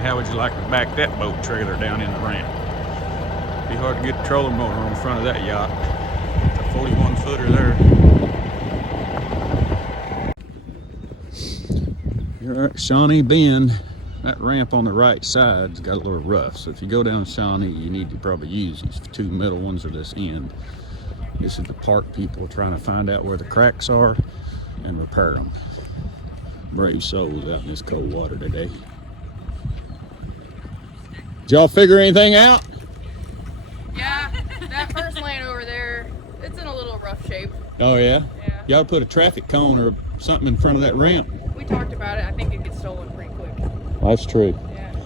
how would you like to back that boat trailer down in the ramp? Be hard to get the trolling motor on front of that yacht. It's a 41 footer there. You're at Shawnee Bend. That ramp on the right side's got a little rough, so if you go down Shawnee, you need to probably use these two middle ones or this end. This is the park people trying to find out where the cracks are and repair them. Brave souls out in this cold water today. Did y'all figure anything out? Yeah, that first lane over there, it's in a little rough shape. Oh yeah? Yeah. Y'all put a traffic cone or something in front of that ramp. We talked about it. I think it gets stolen pretty quick. That's true. Yeah.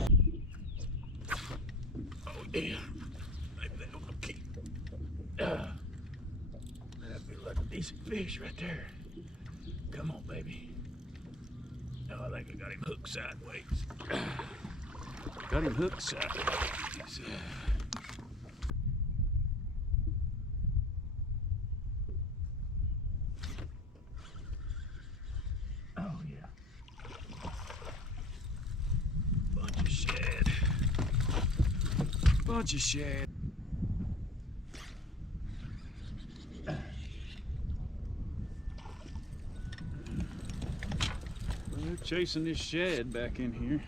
Oh damn. Maybe that will keep. That feels like a decent fish right there. Come on, baby. Oh, I think I got him hooked sideways. Got him hooked sideways. Oh, yeah. Bunch of shad. Bunch of shad. We're chasing this shad back in here.